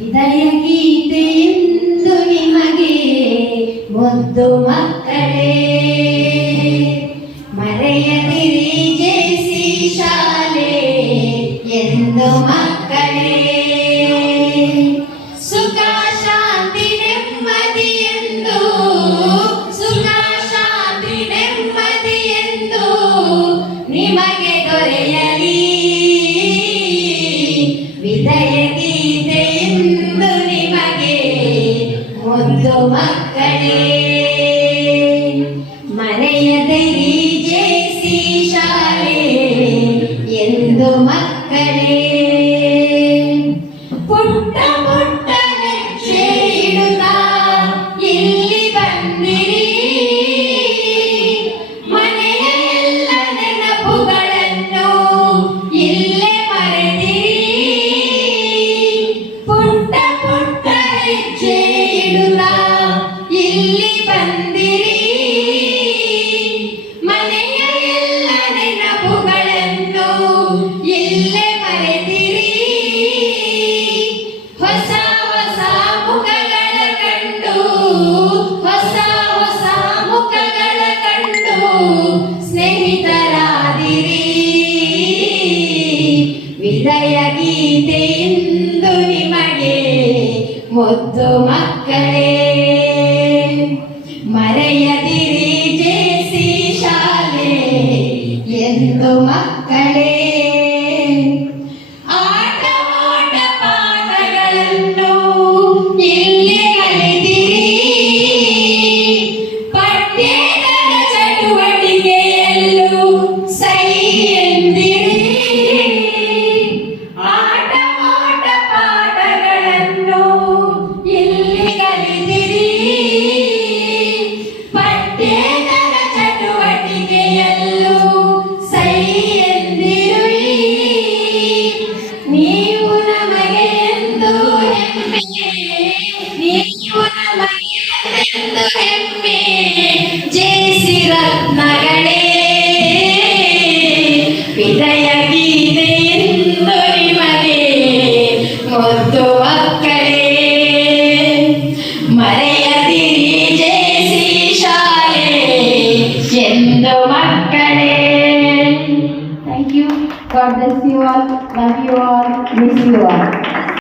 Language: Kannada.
ವಿದಾಯ ಗೀತೆಯೆಂದು ನಿಮಗೆ ಮುದ್ದು ಮಕ್ಕಳೇ, ಮರೆಯದಿರಿ ಜೆಸಿ ಶಾಲೆ ಎಂದು ಮಕ್ಕಳೇ. ಸುಖ ಶಾಂತಿ ನೆಮ್ಮದಿಯೆಂದು, ಸುಖ ಶಾಂತಿ ನೆಮ್ಮದಿಯೆಂದು ನಿಮಗೆ ದೊರೆಯಲಿ. ವಿದಾಯ ಗೀತೆಯೆಂದು ನಿಮಗೆ ಮುದ್ದು ಮಕ್ಕಳೇ, ಮರೆಯದಿರಿ ಜೆಸಿ ಶಾಲೆ ಎಂದು ಮಕ್ಕಳೇ. ಪುಟ್ಟ ಪುಟ್ಟ ಹೆಜ್ಜೆ ಇಡುತ್ತಾ ಇಲ್ಲಿ ಬಂದಿರಿ, ಮನೆಯ ಎಲ್ಲ ನೆನಪುಗಳನ್ನು ಇಲ್ಲೇ ಮರೆತಿರಿ. ಪುಟ್ಟ ಪುಟ್ಟ ಹೆಜ್ಜೆ ಇಡುತ್ತಾ ಇಲ್ಲಿ ಬಂದಿರಿ, ಮನೆಯ ಎಲ್ಲ ನೆನಪುಗಳನ್ನು ಇಲ್ಲೇ ಮರೆತಿರಿ. ಹೊಸ ಹೊಸ ಮುಖಗಳ ಕಂಡು, ಹೊಸ ಹೊಸ ಮುಖಗಳ ಕಂಡು ಸ್ನೇಹಿತರಾದಿರಿ. ವಿದಾಯ ಗೀತೆಯೆಂದು ನಿಮಗೆ ಮುದ್ದು ಮಕ್ಕಳೇ, ಮರೆಯದಿರಿ ಜೆಸಿ ಶಾಲೆ ಎಂದು ಮಕ್ಕಳೇ. ಆಟ ಓಟ ಪಾಠಗಳನ್ನು ಇಲ್ಲಿ ಕಲಿತಿರಿ, ಪಠ್ಯೇತರ ಚಟುವಟಿಕೆಯಲ್ಲೂ ಸೈ ಎಂದಿರಿ. ಆಟ ಓಟ ಪಾಠಗಳನ್ನು ಇಲ್ಲಿ ಕಲಿತಿರಿ, ಪಠ್ಯೇತರ ಚಟುವಟಿಕೆಯಲ್ಲೂ ಸೈ ಎಂದಿರಿ. ನೀವು ನಮಗೆ ಎಂದು ಹೆಮ್ಮೆ, ನೀವು ನಮಗೆ ಎಂದು ಹೆಮ್ಮೆ ಜೆಸಿ ರತ್ನಗಳೇ. ವಿದಾಯ ಗೀತೆಯೆಂದು ನಿಮಗೆ ಮುದ್ದು ಮಕ್ಕಳೇ, ಮರೆಯದಿರಿ ಜೆಸಿ ಶಾಲೆ ಎಂದು ಮಕ್ಕಳೇ. Thank you. God bless you all. Love you all. Miss you all.